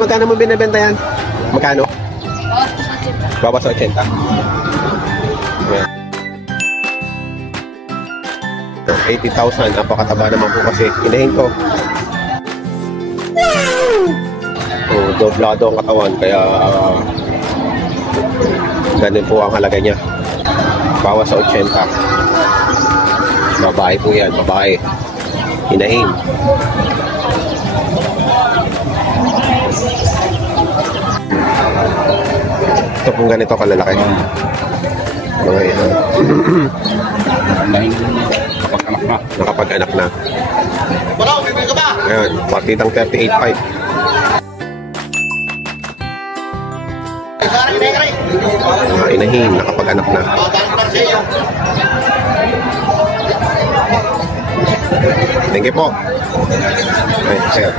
Magkano mo binibenta yan? Magkano? Bawas sa 80. Ayan. 80,000. Napakataba naman po kasi. Inahin ko. Oh, doblado ang katawan. Kaya ganun po ang halaga niya. Bawas sa 80. Babae po yan. Babae. Inahin. Ito pong ganito kalalaki. Mga yan. Nakapag-anak na. Ayan, partitang 38.5. Mga inahin, nakapag-anak na. Thank you po. Ay, sir.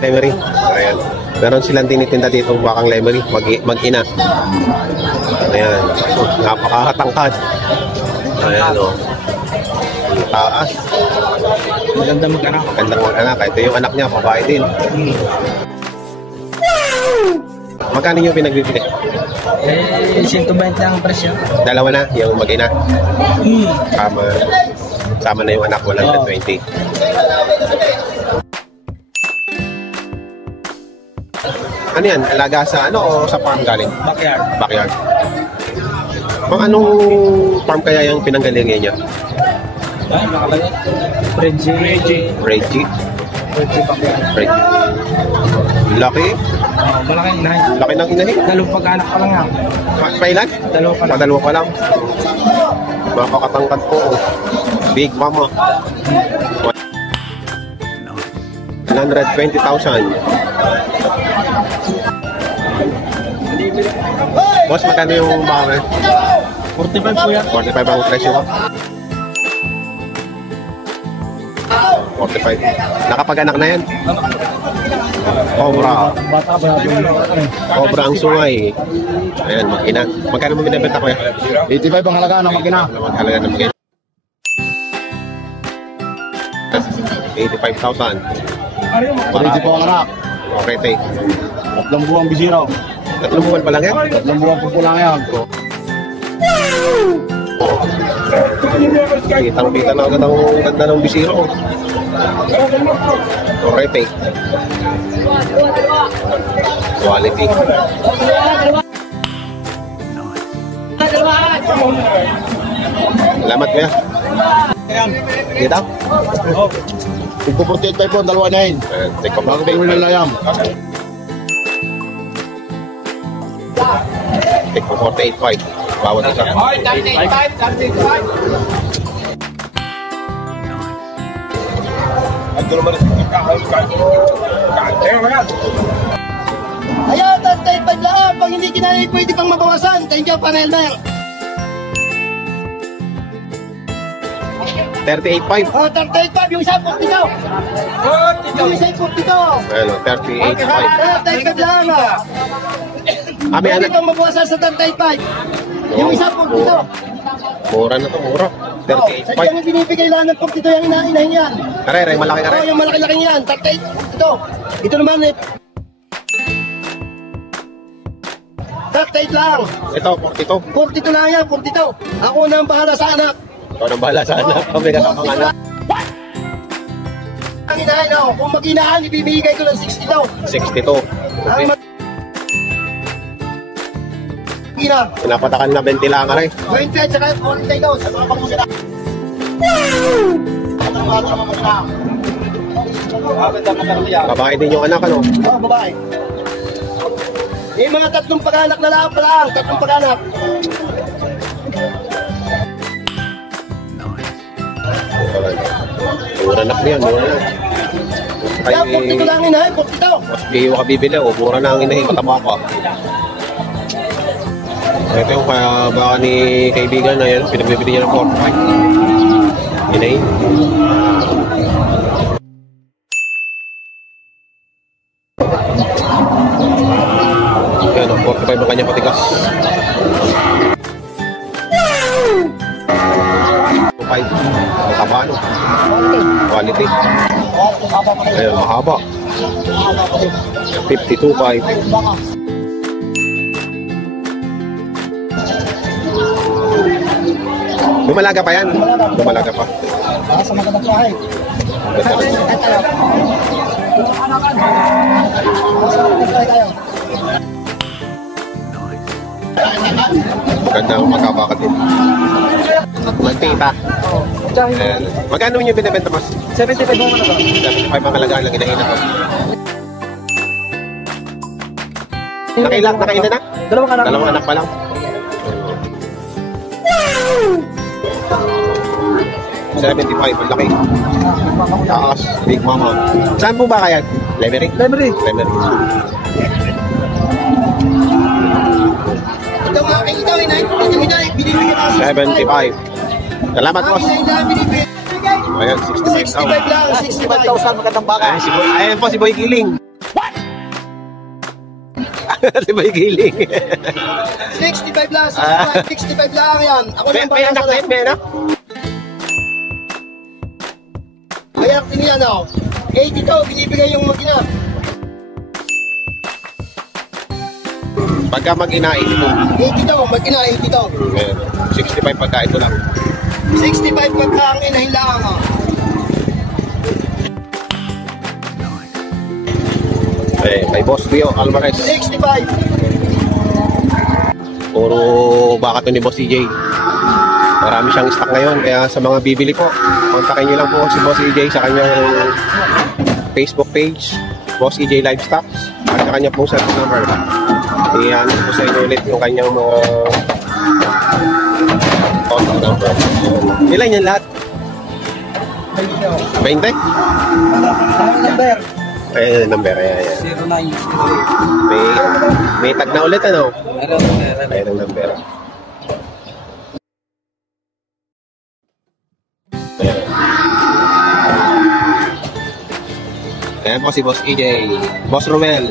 Lemery. Ayan. Meron silang tinitinda dito bakang lemery. Mag-ina. Ayan. Napakatangkad. Ayan o. Taas. Maganda mag-anak. Magandang mag-anak. Ito yung anak niya. Babae din. Magkano yung pinagbibili? 120 ang presyo. Dalawa na. Yung mag-ina. Sama na yung anak. 120. Ano yan? Alaga sa ano o sa farm galing? Backyard. Backyard. Pang anong farm kaya yung pinanggalingan niya? Ay, nakalagay. Reggie. Reggie? Reggie backyard. Reggie. Laki. Malaking inahin. Laki ng inahin. Dalawang pag-anak pa lang yan. Pailan? Dalawa pa lang. Dalawa pa lang. Makakatangkad po. Big mama. 120,000. Boss, magkano yung baka? 45 po yan. 45 ang presyo ko. 45. Nakapag-anak na yan? Cobra. Bata ba? Cobra ang sungay. Ayan, mag-ina. Magkano mo binibenta ko yan? 85 ang halaga ng mag-ina. Halaga ng mag-ina. 85,000. Reggie po ang anak. Okay, take. 3 buwang bisiro. 3 buwan pa lang yan? 3 buwang po lang yan. Kitang-kita na agad ang ganda ng bisiro. Okay, take. Quality. Salamat kuya. Kita? Ipupurtit tayo po, dalawa na yun. Take a Bago take. po nilayam. Take po 48.5. Bawat isa. Ayan, tantay padlaan. Pag hindi kinaya, pwede pang mabawasan. Thank you, Panelmer. 38.5. Oh, tantay pa. Yung isa, 42. Yung isa, 42. Ano, 38.5. Tantay padlaan. May Pwede anak. pang mabawasan sa tantay pa. Yung isa, 42. Mura na to, mura. Sa isang 38.5. binibigay lang ng 42 yung inahin yan. Aray, malaki na Oh, rin. yung malaki-laki yan. Tantay, ito. Ito naman eh. Tantay lang. Ito, 42. 42 lang yan, 42. Ako na ang bahala sa anak. Ikaw nang bahala sa anak. Kami na sa mga anak. Ang inahin ako, kung mag-inahan, ibibigay ko ng 60 daw. 62. Ang ina, Pinapatakan na 20 lang ka rin. 20 at saka 40 daw sa mga pag-usila. Babae din yung anak, ano? Oo, babae. May mga 3 pag-anak na lang pala, 3 pag-anak. Mura na po yan, mura na. Ay, Kaya 40 lang inahin, 40 daw. mas biyo ka bibili, o mura na ang inahin, kataba ka. Ito yung kaya baka ni kaibigan na yan, pinagbibili niya ng 45. Inahin. Yan, 45 ang kanyang patigas. 5. Ang taba, no? Quality. Ayun, mahaba. 52.5. Lumalaga pa yan. Lumalaga pa. Sa magandang bahay. Ganda rin. Maganda ang magkakakatid. Mantita. Ayan. Magkano yung binibenta mas? 75 mo na ba? 75 ang halagaan lang inahin ako. Nakailan na? Dalawang anak. Dalawang anak pa lang. $75, ang laki. Taas, big mama. Saan po ba kaya? Lemery? Lemery. Lemery. Ito mga kakita, binibigyan ako 75. Salamat, boss. Ayan, 65 65 lang, 65,000 magandang baka. Ayan po, si Boy Giling. Si Boy Giling. 65 lang, 65 lang yan. Ako lang May anak na yun, may anak? Kaya tiniyan ako. 80 to, binibigay yung magina. Pagka mag-ina, 80 to, magina, 80 to. 65 pagka ito lang. 65 pagka ang inahin lang ako. Kay Boss Rio Alvarez. 65. Puro baka to ni Boss EJ. Marami siyang stock ngayon, kaya sa mga bibili po, kontakin niyo lang po si Boss EJ sa kanyang Facebook page, Boss EJ Livestocks, at sa kanya pong service number. Iyan po sa inyo ulit yung kanyang mga contact number. Ilan yan lahat? 20? Number. Number, ayan. 09. May tag na ulit, ano? Meron. Ayan ang number. Ayan po si Boss EJ. Boss Romel.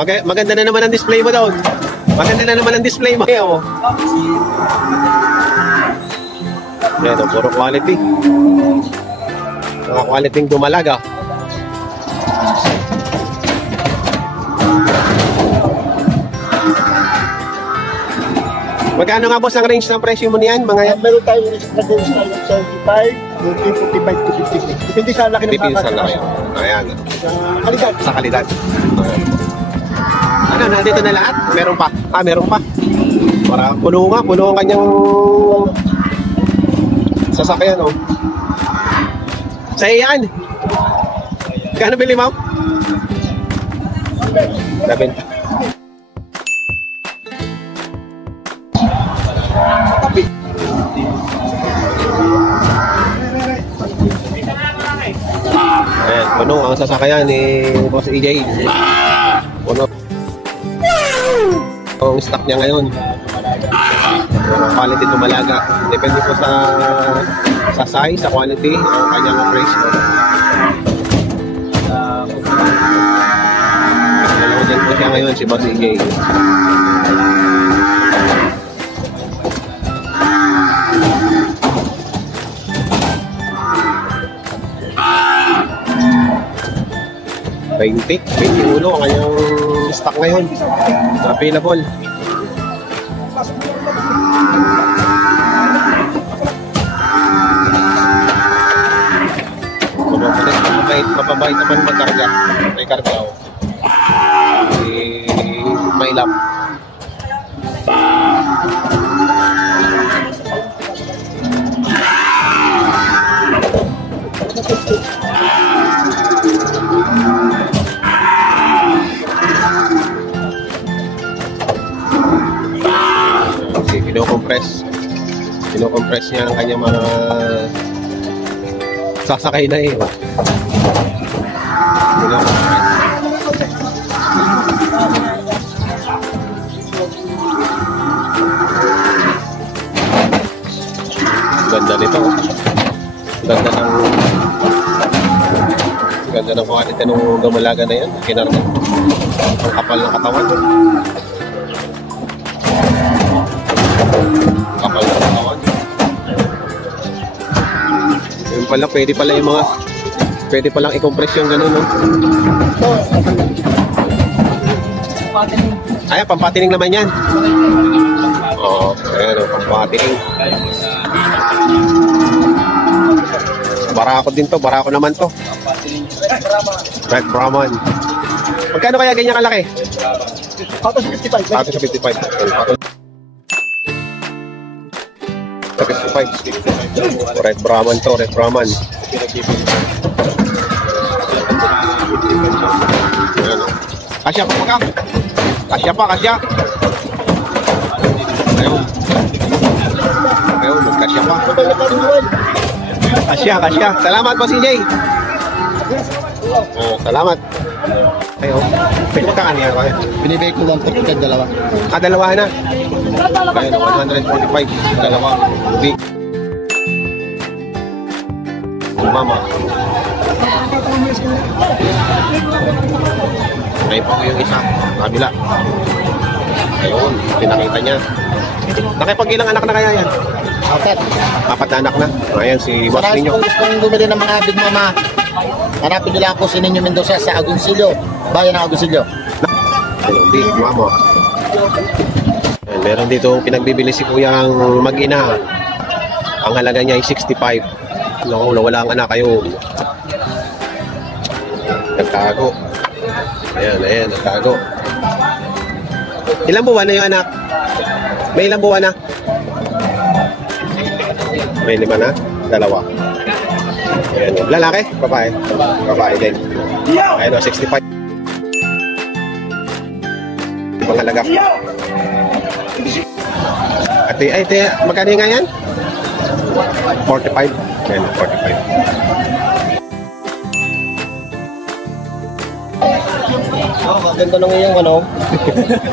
Maganda na naman ang display mo doon. Maganda na naman ang display mo. Yan, yan, puro quality. Mga quality ng dumalaga. Magkano nga boss ang range ng presyo mo niyan? Meron tayong nag-range na 75, 45 to 50. Depende sa laki ng Depende sa laki. Ayan. Sa kalidad. Sa kalidad. Ano, nandito na lahat? Meron pa? Meron pa. Para puno ang kanyang sasakyan, oh. Sa'yo yan. Kano bili mo? 11. Ayan, puno ang sasakyan ni Boss EJ. Puno ang stock niya ngayon. Quality dumalaga. Depende po sa size, sa quality, ang kanyang presyo. Dalawa din po siya ngayon, si Boss EJ. $20 ang kanyang stock ngayon. Available. Mapabait naman magkarga. May karga ako. May lap. Kino-compress niya ang kanyang mga sasakay na eh. Kino-compress. Ganda nito. Ganda ng quality ng dumalaga na yan. Kinarga. Ang kapal ng katawan. Kapal ng katawan. Yung pala, pwede pala yung mga pwede palang i-compress yung gano'n, no? Ayan, pampatining naman yan. Oo, ayan o, pampatining. Barako din to, barako naman to. Red Brahman. Magkano kaya ganyan kalaki? Pato sa 55. Pato sa 55. Sa 55. Red Brahman to, Red Brahman. Kasya pa ka? Kasya pa, kasya. Ayun. Ayun, magkasya pa. Kasya, kasya. Salamat po, CJ. Salamat. Ayun. Pwede magkakan niya kayo? Binibigay ko lang po ito dalawa. Dalawa na. Ayun, 145. Dalawa. Big. Mama. Ayun po yung isa. Kabila. Ayun, pinakita niya. Nakipag-ilang anak na kaya yan? Apat na anak na. Ayan, si boss Marami ninyo. kung gustong bumili ng mga Big Mama, hanapin nila ako si Ninyo Mendoza sa Agoncillo, bayan ng Agoncillo. Ayun, Big Mama. Ayan, meron dito pinagbibili si kuyang mag-ina. Ang halaga niya ay 65. Naku, wala ang anak kayo. Nagtago. Ayan, nagtago. Ilang buwan na yung anak? May ilang buwan na? May 5 na? 2. Ayan, lalaki? Babae? Babae din. Ayan, 65. Ibang halaga. Ate, magkano nga yan? 45. Ayan, 45. Maganda lang yung ano.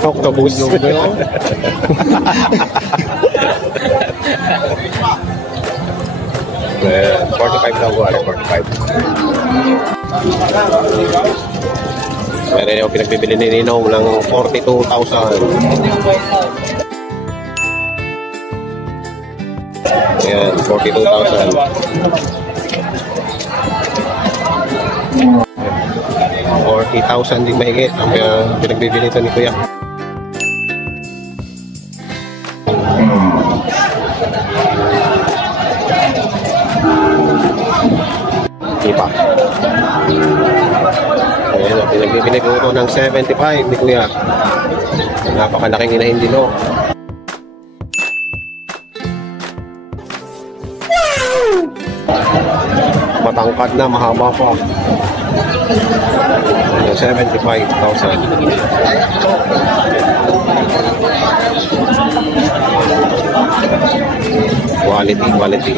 Octopus. Ayan, 45 daw po. 45. Meron yung pinagbibili ni Ninong ng 42,000. Ayan, 42,000. 40,000 din mahigit ang pinagbibili ito ni Kuya. Ipa. Ayan, ang pinagbibili ko ito ng 75 ni Kuya. Napakalaking inahin din, no? Matangkad na, mahaba pa. 75,000. Quality.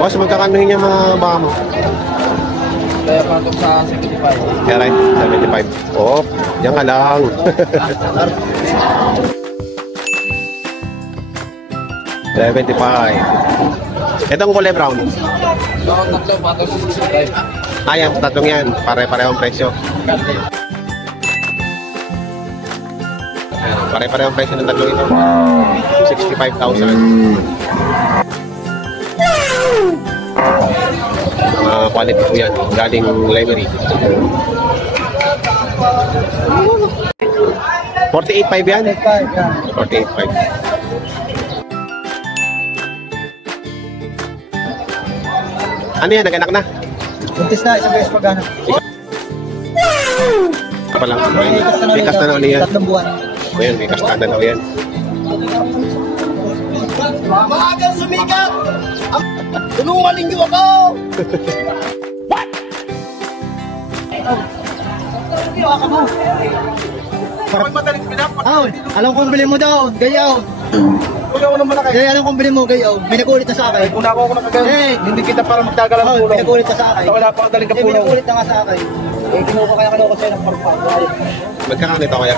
Boss, magkakanuhin niya mga baka mo? Kaya patok sa 75. Kaya rin, 75. Oh, yan ka lang. $75. Itong kulay brown. Tatlo, patok sa 65. Ayan, tatlong yan. Pare-parehong presyo. Pare-parehong presyo ng tatlong ito. 65,000. Quality po yan. Galing library. 48,500 yan? 48,500. Ano yan? Nag-anak na? Buntis na, isang beses pag-anak. Palang, may kasta na ulit yan. 3 buwan. Ayan, may kasta na daw yan. Maagang sumikat! Tulungan ninyo ako! What? Alam kong bili mo daw, gayaw. Alam kong bili mo, gayaw. May nagulit na sa akin. Kuna ako nakagawa. Hindi kita para magdagalan ng pulong. May nagulit na sa akin. Wala pa ako daling May kapulong. nagulit na nga sa akin. Kinuha kaya ko sa'yo ng parpa. Magkano nito kaya?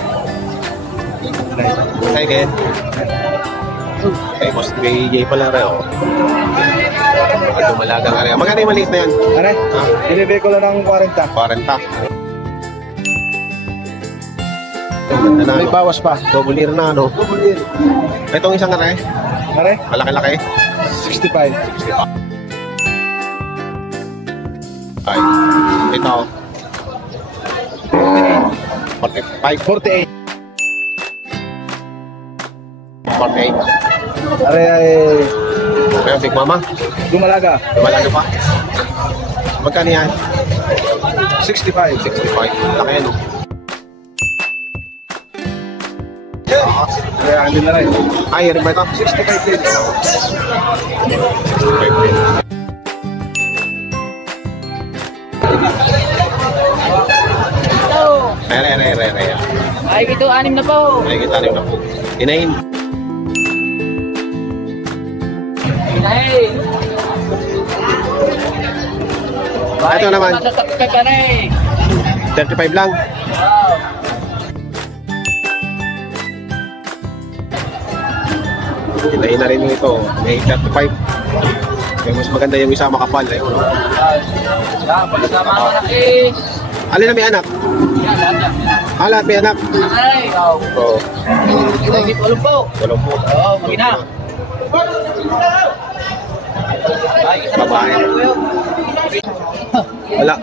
Kaya Kay Boss BJ pala rin, oh. Ito malagang area. Magkano yung maliit na yan? Are, binibigay ko lang ng 40. 40. Ganda na, May no? bawas pa. Double ear na, no? Itong isang area, Are, malaki-laki. 65. Ay, ito. 45. 48. 48. Are ay May Big Mama. dumalaga. Lumalaga pa. Magkano yan? 65. 65. Laki yan, no? Kaya andun na rin. Ay, rin ba ito? 65 din. 65. Ayan. Ay, ito, 6 na po. May kita rin na po. Inahin. Ay. Ito naman. Matatapos ka na eh. 35 lang. Wow. Inahin na rin ito. May 35. Yung mas maganda yung isa makapal. Ayun. Yan, pagkasama ang anak eh. Alin na may anak? Yan, lahat yan. Lahat may anak. Ay, wow. Oo. Hindi po alam po. Walang po. Oo, magina. Ay, isa na Babae. po yun. Wala.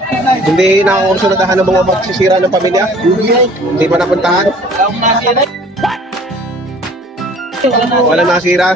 Hindi nakakursunadahan ng mga magsisira ng pamilya? Hindi pa napuntahan? Ikaw ang nasira. Wala nasira?